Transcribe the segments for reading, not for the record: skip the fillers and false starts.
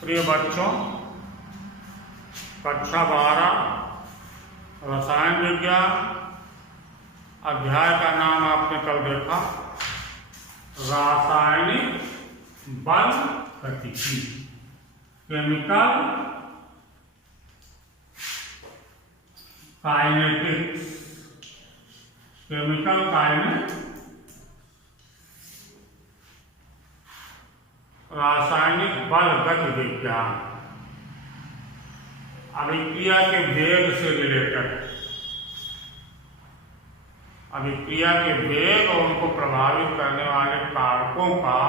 प्रिय बच्चों, कक्षा 12 रसायन विज्ञान अध्याय का नाम आपने कल देखा रासायनिक बल गतिकी, केमिकल काइनेटिक्स। केमिकल काइनेटिक्स रासायनिक बल गति विज्ञान अभिक्रिया के वेग से रिलेटेड। अभिक्रिया के वेग और उनको प्रभावित करने वाले कारकों का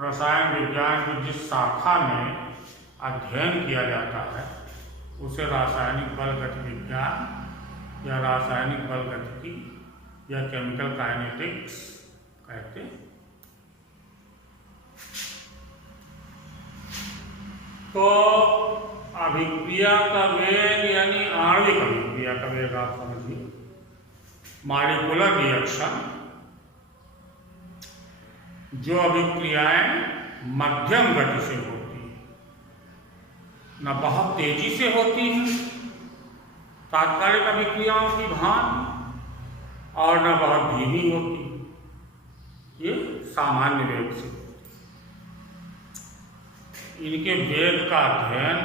रसायन विज्ञान की जिस शाखा में अध्ययन किया जाता है उसे रासायनिक बल गति विज्ञान या रासायनिक बल गतिकी या केमिकल काइनेटिक्स कहते हैं। तो अभिक्रिया का वेग यानी आणविक अभिक्रिया का वेग आप समझिए, मॉलिक्यूलर रिएक्शन, जो अभिक्रियाएं मध्यम गति से होती हैं, न बहुत तेजी से होती हैं तात्कालिक अभिक्रियाओं की भांति और न बहुत धीमी होती, ये सामान्य वेग से। इनके वेग का अध्ययन,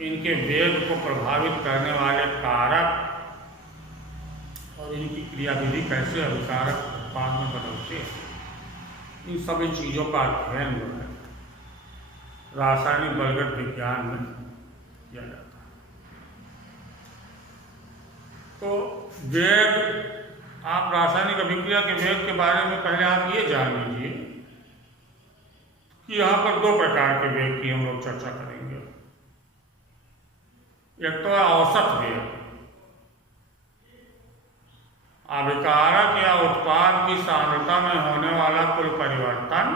इनके वेग को प्रभावित करने वाले कारक और इनकी क्रियाविधि कैसे अभिकारक उत्पाद में बदलते हैं, इन सभी चीज़ों का अध्ययन जो है रासायनिक बलगत विज्ञान में किया जाता है। तो वेग, आप रासायनिक अभिक्रिया के वेग के बारे में पहले आप ये जान लीजिए कि यहाँ पर दो प्रकार के वेग की हम लोग चर्चा करेंगे। एक तो है औसत वेग, अभिकारक या उत्पाद की सांद्रता में होने वाला कुल परिवर्तन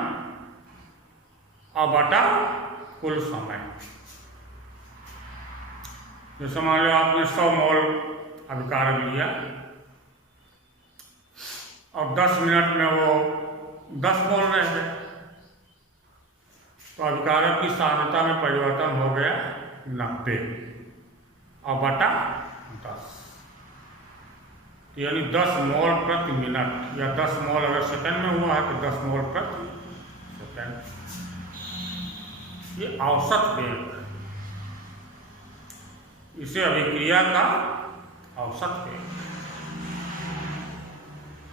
और बटा कुल समय। जैसे मान लो आपने 100 मोल अभिकारक लिया और 10 मिनट में वो 10 मोल रह गए, तो अभिकारक की सांद्रता में परिवर्तन हो गया 90 और बटा 10, यानी 10 मोल प्रति मिनट या 10 मोल अगर सेकंड में हुआ है तो 10 मोल प्रति सेकंड। ये औसत वेग है, इसे अभिक्रिया का औसत वेग।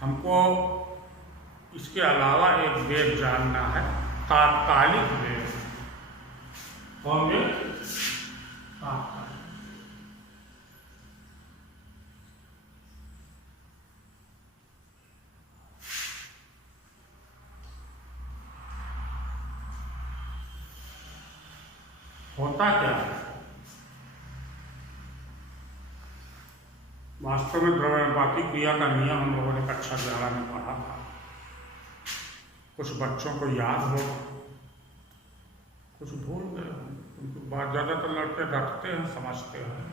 हमको इसके अलावा एक वेग जानना है, तात्कालिक वेग। कौन वेग? तात्कालिक। होता क्या है? वास्तव में द्रव्यनुपाती क्रिया का नियम हम लोगों ने कक्षा 11 में पढ़ा था। कुछ बच्चों को याद होगा, कुछ भूल गए। उनको बात ज़्यादातर लड़के रखते हैं, समझते हैं।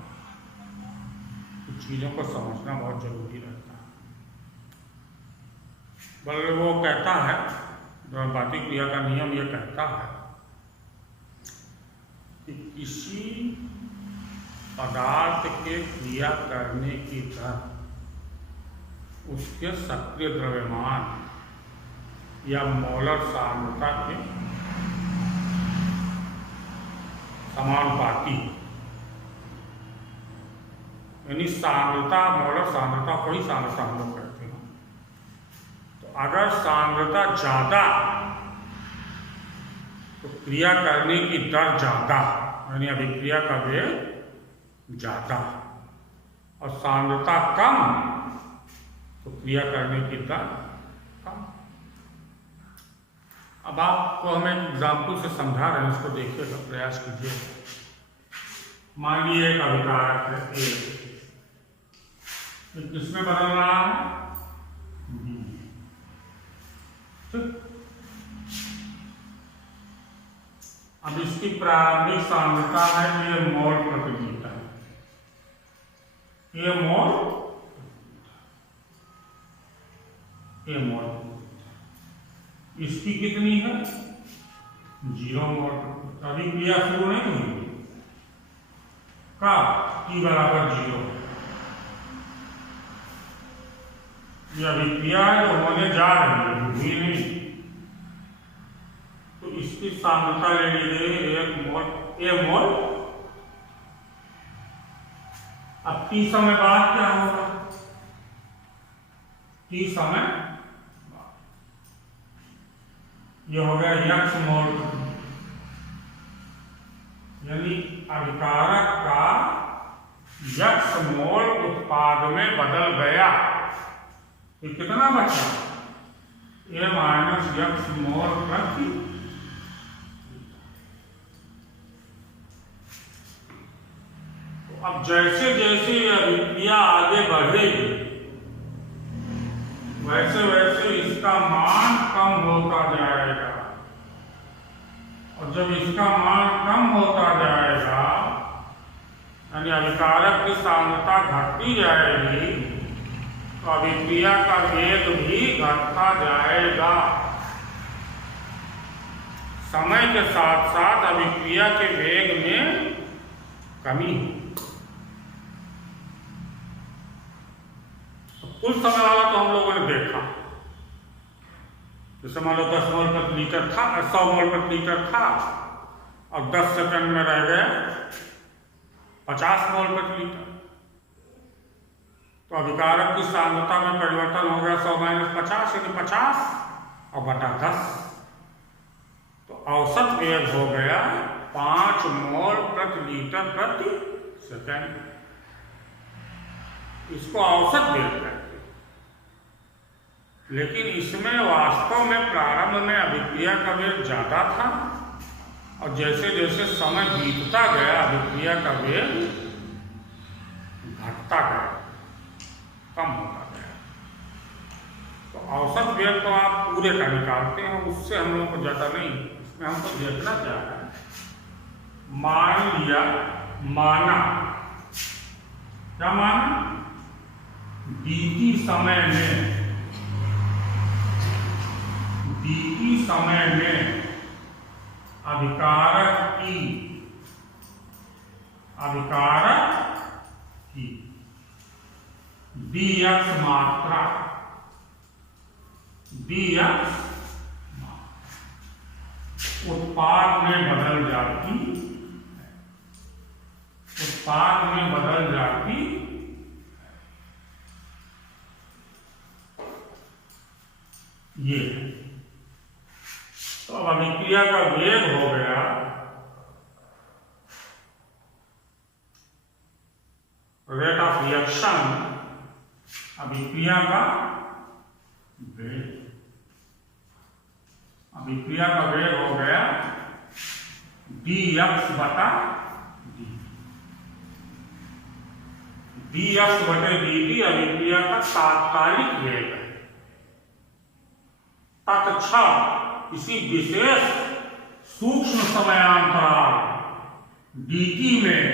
कुछ चीज़ों को समझना बहुत जरूरी रहता है। बल्कि वो कहता है, द्रव्यनुपाती क्रिया का नियम ये कहता है कि किसी पदार्थ के क्रिया करने की दर उसके सक्रिय द्रव्यमान या मोलर सांद्रता के समानुपाती, यानी सांद्रता, मोलर सांद्रता को ही सांद्रता हम लोग कहते हैं। तो अगर सांद्रता ज्यादा तो क्रिया करने की दर ज्यादा, यानी अभिक्रिया का वेग ज्यादा, और सांद्रता कम तो क्रिया करने की दर कम। अब आपको हम एक एग्जाम्पल से समझा रहे हैं, इसको देखिएगा, प्रयास कीजिए। मान लीजिए एक अभिकारक है A, किसमें बदल रहा है? ठीक। अब इसकी प्रारंभिक सांद्रता है ये मोल प्रति मीटर, ये मोल, ये मोल। इसकी कितनी है? जीरो मोल। अभी क्रिया शुरू नहीं हुई का टी बराबर जीरो। ये अभिक्रिया है जो होने जा रही है, हुई नहीं। तो इसकी सांद्रता ले लीजिए 1 मोल ए मोल। अब टी समय बाद क्या होगा? टी समय ये हो गया यक्स मोल, यानी अभिकारक का यक्स मोल उत्पाद में बदल गया। ये कितना बचा? ए माइनस यक्स मोल प्रति। तो अब जैसे जैसे ये अभिक्रिया आगे बढ़ेगी वैसे वैसे इसका मान कम होता जाएगा, और जब इसका मान कम होता जाएगा यानी अभिकारक की सांद्रता घटती जाएगी तो अभिक्रिया का वेग भी घटता जाएगा। समय के साथ साथ अभिक्रिया के वेग में कमी हो। कुछ समय वाला तो हम लोगों ने देखा, जैसे मान लो 10 मोल प्रति लीटर था, 100 मोल प्रति लीटर था और 10 सेकंड में रह गया 50 मोल प्रति लीटर। तो अभिकारक की सांद्रता में परिवर्तन हो गया 100 माइनस 50 यानी 50 और बटा 10। तो औसत वेग हो गया 5 मोल प्रति लीटर प्रति सेकंड। इसको औसत वेग कहते हैं। लेकिन इसमें वास्तव में प्रारंभ में अभिक्रिया का वेग ज्यादा था और जैसे जैसे समय बीतता गया अभिक्रिया का वेग घटता गया, कम होता गया। तो औसत वेग तो आप पूरे का निकालते हैं, उससे हम लोगों को ज्यादा नहीं। इसमें हमको देखना क्या है, मान लिया, माना, क्या माना? dt समय में अभिकारक की dx मात्रा उत्पाद में बदल जाती ये। तो अब अभिक्रिया का वेग हो गया रेट ऑफ रिएक्शन, अभिक्रिया का वेग। अभिक्रिया का वेग हो गया dx बटा dx बटे dt अभिक्रिया का तात्कालिक वेग है। तत्क्षण इसी विशेष सूक्ष्म समयांतराल dt में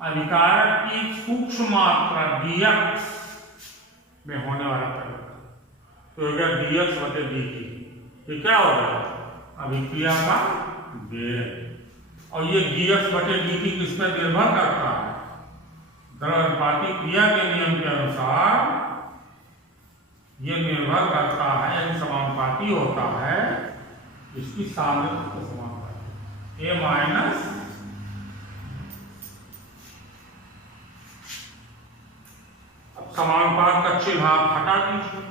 अभिकारक की सूक्ष्म मात्रा dx में होने वाला परिवर्तन, तो अगर dx बटे dt ये क्या हो रहा है? अभिक्रिया का वेग। और ये dx बटे dt किस पर निर्भर करता है? द्रव्यपाती क्रिया के नियम के अनुसार ये निर्भर करता है, यानी समानुपाती होता है इसकी सांद्रता को समानुपाती। ए माइनस अब समानुपात का चिन्ह आप हटा दीजिए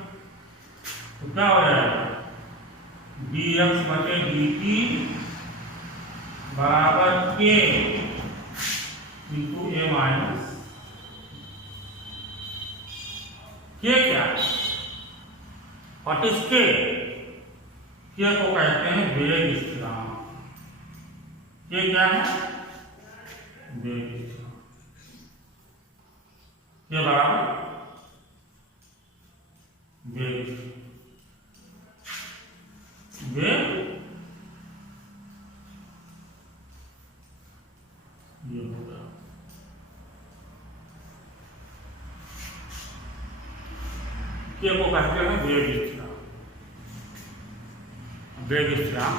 तो क्या हो जाएगा? dx बटे dt बराबर k इंटू ए माइनस k। क्या है? What is k? k को कहते हैं वेग स्थिरांक। k क्या है? वेग स्थिरांक। k बराबर वेग ये होगा k को कहते हैं वेग स्थिरांक। वेग स्थिरांक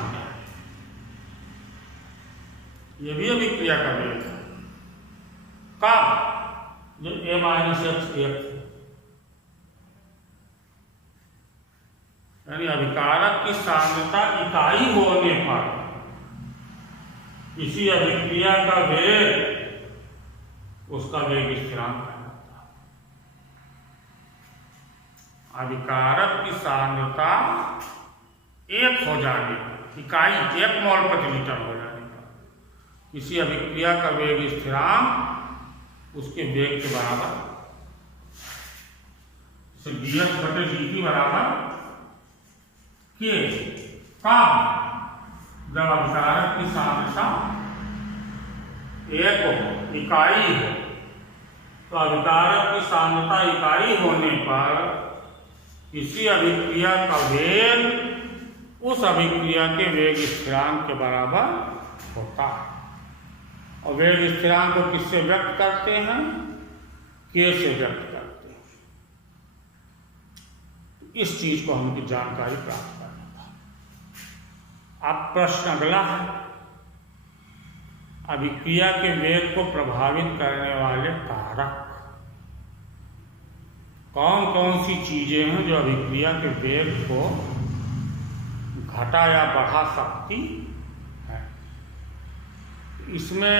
ये भी अभिक्रिया का वेग है। कब? जब a-x 1 है, यानी अभिकारक की सांद्रता इकाई होने पर किसी अभिक्रिया का वेग, उसका वेग स्थिरांक कहलाता है। अभिकारक की सांद्रता 1 हो जाने पर, इकाई 1 मोल प्रति लीटर हो जाने पर किसी अभिक्रिया का वेग स्थिरांक उसके वेग के बराबर, dS/dt बराबर के। कब? जब अभिकारक की सांद्रता 1 हो, इकाई हो। तो अभिकारक की सांद्रता इकाई होने पर किसी अभिक्रिया का वेग उस अभिक्रिया के वेग स्थिरांक के बराबर होता है। और वेग स्थिरांक को किससे व्यक्त करते हैं? के से व्यक्त करते हैं। इस चीज को हमकी जानकारी प्राप्त करना था। अब प्रश्न अगला है, अभिक्रिया के वेग को प्रभावित करने वाले कारक कौन कौन सी चीजें हैं जो अभिक्रिया के वेग को घटा या बढ़ा सकती है? इसमें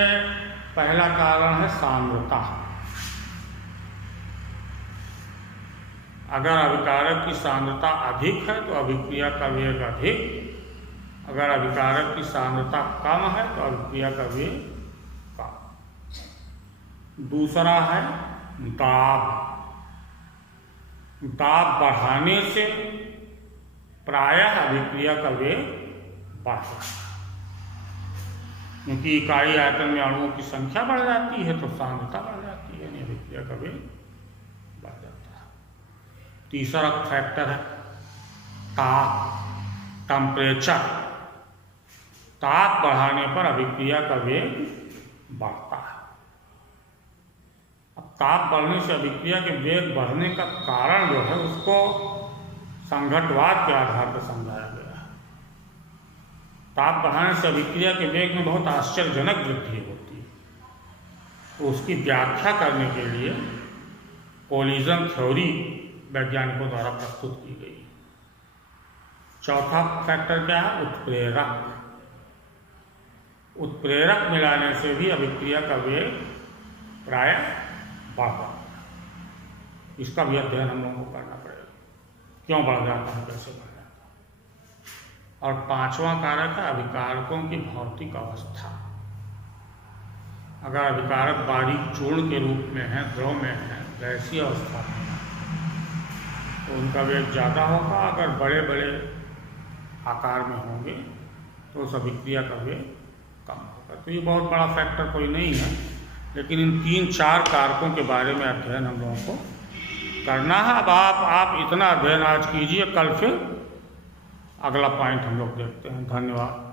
पहला कारण है सांद्रता। अगर अभिकारक की सांद्रता अधिक है तो अभिक्रिया का वेग अधिक, अगर अभिकारक की सांद्रता कम है तो अभिक्रिया का वेग कम। दूसरा है दाब। दाब बढ़ाने से प्रायः अभिक्रिया का वेग बढ़ता है, क्योंकि इकाई आयतन में अणुओं की संख्या बढ़ जाती है तो सांद्रता बढ़ जाती है, यानी अभिक्रिया का वेग बढ़ जाता है। तीसरा फैक्टर है ताप, टेम्परेचर। ताप बढ़ाने पर अभिक्रिया का वेग बढ़ता है। अब ताप बढ़ने से अभिक्रिया के वेग बढ़ने का कारण जो है उसको संघटवाद के आधार पर समझाया गया है। ताप बढ़ाने से अभिक्रिया के वेग में बहुत आश्चर्यजनक वृद्धि होती है, तो उसकी व्याख्या करने के लिए कोलिजन थ्योरी वैज्ञानिकों द्वारा प्रस्तुत की गई। चौथा फैक्टर क्या है? उत्प्रेरक। उत्प्रेरक मिलाने से भी अभिक्रिया का वेग प्रायः बढ़ जाता है। इसका भी अध्ययन हम लोगों को करना पड़ेगा, क्यों बढ़ जाता है, कैसे बढ़ जाता है। और पांचवा कारक है अभिकारकों की भौतिक अवस्था। अगर अभिकारक बारीक चूर्ण के रूप में है, द्रव में है, गैसीय अवस्था में है, तो उनका वेग ज़्यादा होगा। अगर बड़े बड़े आकार में होंगे तो उस अभिक्रिया का वेग कम होगा। तो ये बहुत बड़ा फैक्टर कोई नहीं है, लेकिन इन 3-4 कारकों के बारे में अध्ययन हम लोगों को करना है। अब आप इतना अध्ययन आज कीजिए, कल फिर अगला पॉइंट हम लोग देखते हैं। धन्यवाद।